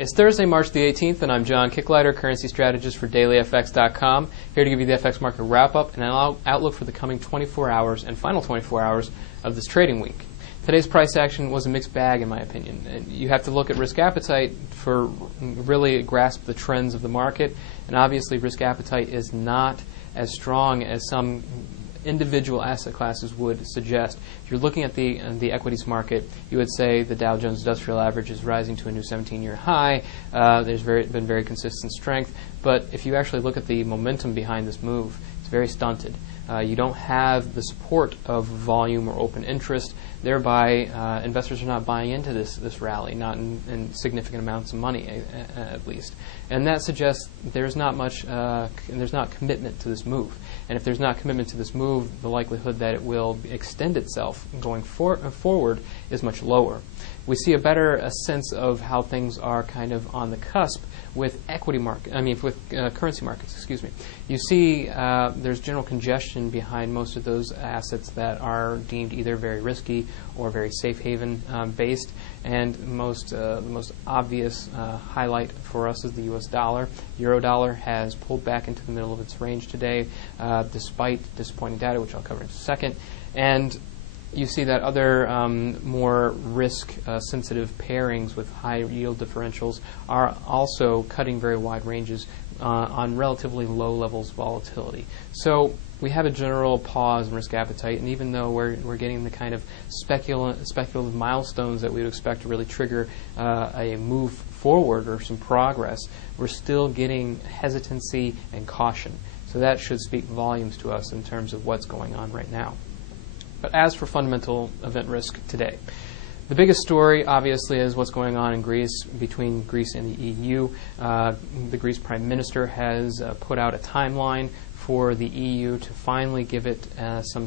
It's Thursday, March the 18th, and I'm John Kicklighter, currency strategist for DailyFX.com, here to give you the FX market wrap-up and an outlook for the coming 24 hours and final 24 hours of this trading week. Today's price action was a mixed bag, in my opinion. And you have to look at risk appetite for really grasp the trends of the market, and obviously risk appetite is not as strong as some individual asset classes would suggest. If you're looking at the equities market, you would say the Dow Jones Industrial Average is rising to a new 17-year high. There's been very consistent strength, but if you actually look at the momentum behind this move, it's very stunted. You don't have the support of volume or open interest. Thereby, investors are not buying into this rally, not in significant amounts of money, at least. And that suggests there's not much, there's not commitment to this move. And if there's not commitment to this move, the likelihood that it will extend itself going forward is much lower. We see a better sense of how things are kind of on the cusp with currency markets. Excuse me. You see, there's general congestion behind most of those assets that are deemed either very risky or very safe haven based. And the most obvious highlight for us is the U.S. dollar. Euro dollar has pulled back into the middle of its range today, despite disappointing data, which I'll cover in a second. And you see that other more risk-sensitive pairings with high yield differentials are also cutting very wide ranges on relatively low levels of volatility. So we have a general pause in risk appetite, and even though we're getting the kind of speculative milestones that we'd expect to really trigger a move forward or some progress, we're still getting hesitancy and caution. So that should speak volumes to us in terms of what's going on right now. But as for fundamental event risk today, the biggest story, obviously, is what's going on in Greece, between Greece and the EU. The Greece Prime Minister has put out a timeline for the EU to finally give it some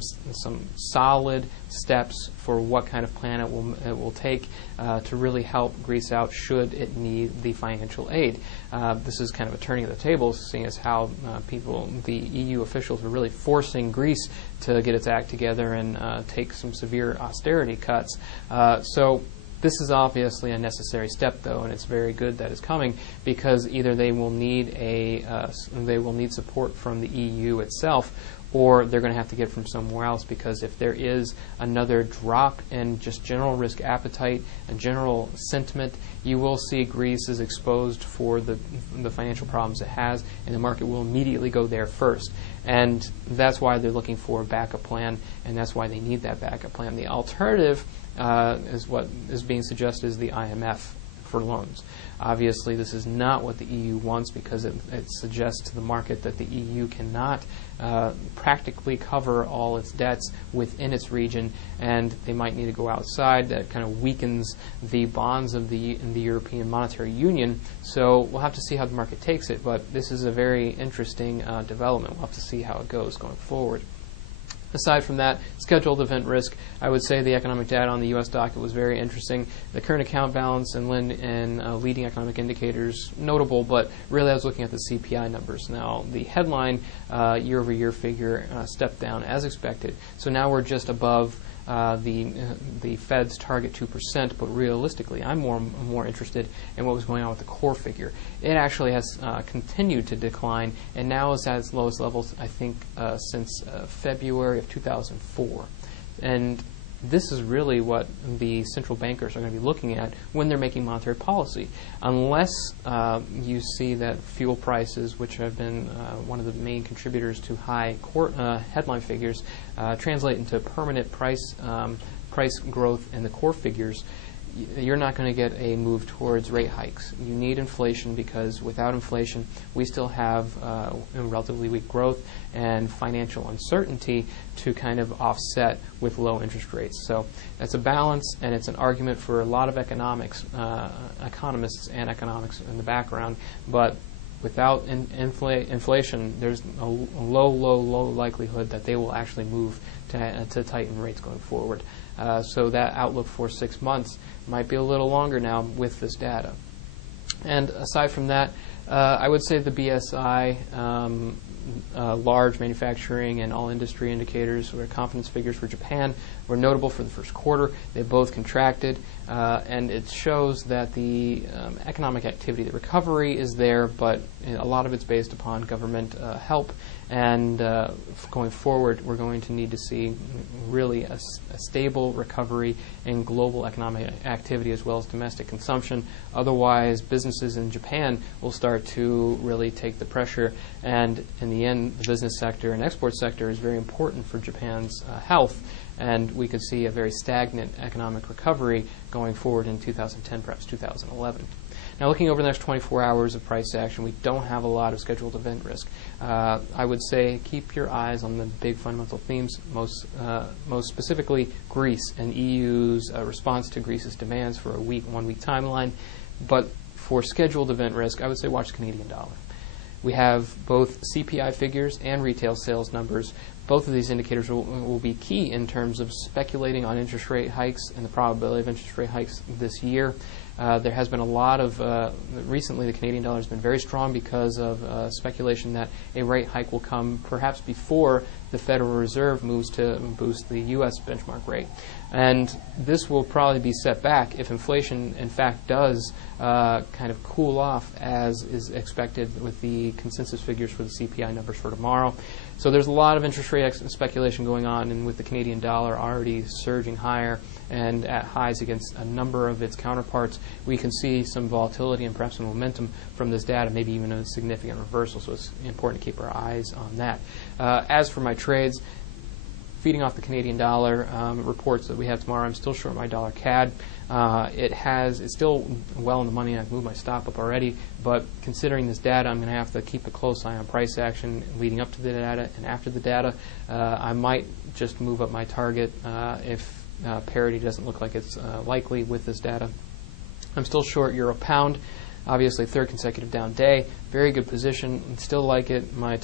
solid steps for what kind of plan it will take to really help Greece out should it need the financial aid. This is kind of a turning of the tables, seeing as how the EU officials are really forcing Greece to get its act together and take some severe austerity cuts. So this is obviously a necessary step, though, and it's very good that it's coming, because either they will need support from the EU itself, or they're going to have to get from somewhere else, because if there is another drop in just general risk appetite and general sentiment, you will see Greece is exposed for the financial problems it has, and the market will immediately go there first. And that's why they're looking for a backup plan, and that's why they need that backup plan. The alternative is what is being suggested is the IMF for loans. Obviously, this is not what the EU wants, because it suggests to the market that the EU cannot practically cover all its debts within its region, and they might need to go outside. That kind of weakens the bonds of the European Monetary Union. So we'll have to see how the market takes it, but this is a very interesting development. We'll have to see how it goes going forward. Aside from that, scheduled event risk, I would say the economic data on the U.S. docket was very interesting. The current account balance and leading economic indicators, notable, but really I was looking at the CPI numbers. Now, the headline year-over-year figure stepped down as expected, so now we're just above the Fed's target 2%, but realistically, I'm more interested in what was going on with the core figure. It actually has continued to decline, and now is at its lowest levels, I think, since February of 2004. And this is really what the central bankers are going to be looking at when they're making monetary policy. Unless you see that fuel prices, which have been one of the main contributors to high headline figures, translate into permanent price growth in the core figures, you're not going to get a move towards rate hikes. You need inflation, because without inflation, we still have relatively weak growth and financial uncertainty to kind of offset with low interest rates. So that's a balance, and it's an argument for a lot of economists and economics in the background. But without inflation, there's a low likelihood that they will actually move to tighten rates going forward. So that outlook for 6 months might be a little longer now with this data. And aside from that, I would say the BSI, large manufacturing and all industry indicators, or confidence figures for Japan, were notable for the first quarter. They both contracted, and it shows that the economic activity, the recovery is there, but a lot of it's based upon government help. And going forward, we're going to need to see really a stable recovery in global economic activity as well as domestic consumption. Otherwise, businesses in Japan will start to really take the pressure. And in the end, the business sector and export sector is very important for Japan's health. And we could see a very stagnant economic recovery going forward in 2010, perhaps 2011. Now, looking over the next 24 hours of price action, we don't have a lot of scheduled event risk. I would say keep your eyes on the big fundamental themes, most specifically Greece and EU's response to Greece's demands for a one-week timeline. But for scheduled event risk, I would say watch the Canadian dollar. We have both CPI figures and retail sales numbers. Both of these indicators will be key in terms of speculating on interest rate hikes and the probability of interest rate hikes this year. There has been a lot of, recently the Canadian dollar has been very strong because of speculation that a rate hike will come perhaps before the Federal Reserve moves to boost the U.S. benchmark rate. And this will probably be set back if inflation, in fact, does kind of cool off as is expected with the consensus figures for the CPI numbers for tomorrow. So there's a lot of interest rate speculation going on, and with the Canadian dollar already surging higher and at highs against a number of its counterparts, we can see some volatility and perhaps some momentum from this data, maybe even a significant reversal. So it's important to keep our eyes on that. As for my trades, feeding off the Canadian dollar reports that we have tomorrow, I'm still short my dollar CAD. It's still well in the money, and I've moved my stop up already, but considering this data, I'm going to have to keep a close eye on price action leading up to the data and after the data. I might just move up my target if parity doesn't look like it's likely with this data. I'm still short euro pound. Obviously, third consecutive down day. Very good position. Still like it. My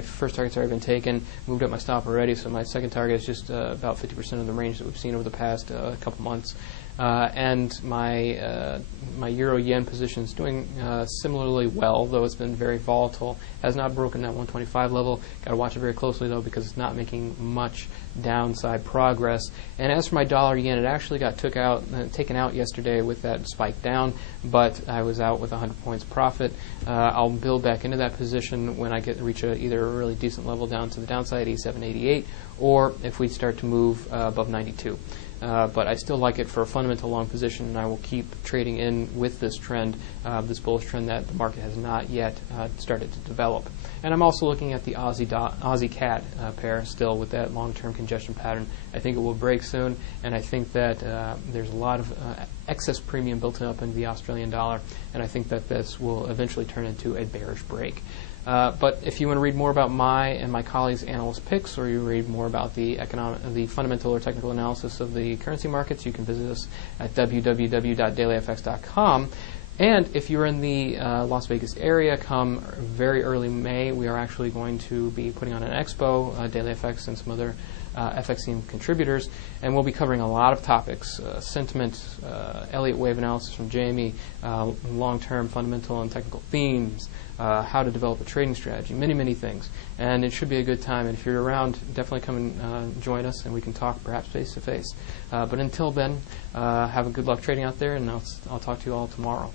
first target's already been taken. Moved up my stop already, so my second target is just about 50% of the range that we've seen over the past couple months. And my euro-yen position is doing similarly well, though it's been very volatile. Has not broken that 125 level. Got to watch it very closely, though, because it's not making much downside progress. And as for my dollar-yen, it actually got taken out yesterday with that spike down, but I was out with 100 points profit. I'll build back into that position when I reach either a really decent level down to the downside, 87.88, or if we start to move above 92. But I still like it for a fundamental long position, and I will keep trading in with this trend, this bullish trend that the market has not yet started to develop. And I'm also looking at the Aussie CAD pair still with that long-term congestion pattern. I think it will break soon, and I think that there's a lot of excess premium built up into the Australian dollar, and I think that this will eventually turn into a bearish break. But if you want to read more about my and my colleagues' analyst picks, or you read more about the fundamental or technical analysis of the currency markets, you can visit us at www.dailyfx.com. And if you're in the Las Vegas area, come very early May, we are actually going to be putting on an expo, DailyFX and some other FX-themed contributors, and we'll be covering a lot of topics, sentiment, Elliott wave analysis from Jamie, long-term fundamental and technical themes, how to develop a trading strategy, many, many things. And it should be a good time. And if you're around, definitely come and join us, and we can talk perhaps face-to-face. But until then, have a good luck trading out there, and I'll talk to you all tomorrow.